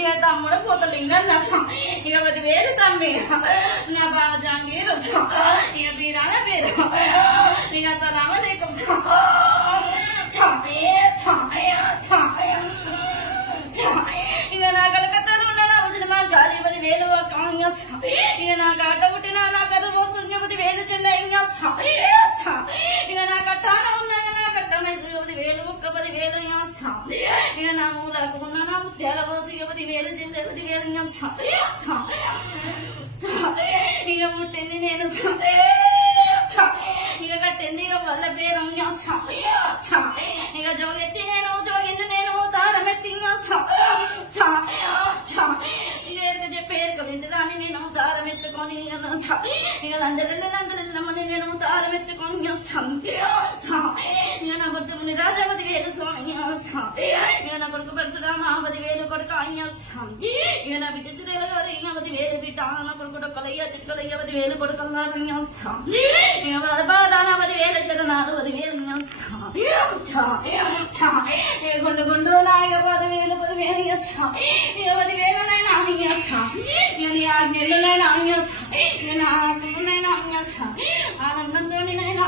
ఇక తమ్ముడు పోతలింగన్న ఇక 10,000 తమ్మి నా బావ జాంగీరు ఇక బీరాల పేరు ఇక సలామ లేకం ఇక నా కలకత్తాలో ఉన్న నా వదిలి మా గాలి 10,000 ఇక నా గడ్డ పుట్టిన నా కథ పోసుకుని 10,000 చెల్లె ఇక నా కట్టాన ఉన్నాక నా కట్టమై 10,000 ఒక్క 10,000 ఇక నా మూలకు ఉన్న నా ముత్యాల పోసు 10,000 చెల్లె 10,000 ఇక పుట్టింది నేను ఇక కట్టింది ఇక వల్ల పేరు ఇక జోగెత్తి నేను జోగిల్లు నేను దారమెత్తి చెప్పేరు ఇంటి దాన్ని నేను దారం ఎత్తుకొని ఇక లందరిల్లమని నేను దారం ఎత్తుకొని ఇక నా భర్తముని రాజా 10,000 స్వామి ఇక నా కొడుకు పరశురామ 10,000 కొడుకు ఇక నా బిడ్డ చిరేల గారు 10,000 బిడ్డ నా కొడుకు డొక్కలయ్య చిట్టుకలయ్య 10,000 కొడుకల్లారు ఇక బాధ 10,000 శరణాలు 10,000 గుండు గుండు నాయక 10,000 ఇక 10,000 నైనా ఆజ్ఞలు నైనా ఆనందంతో నైనా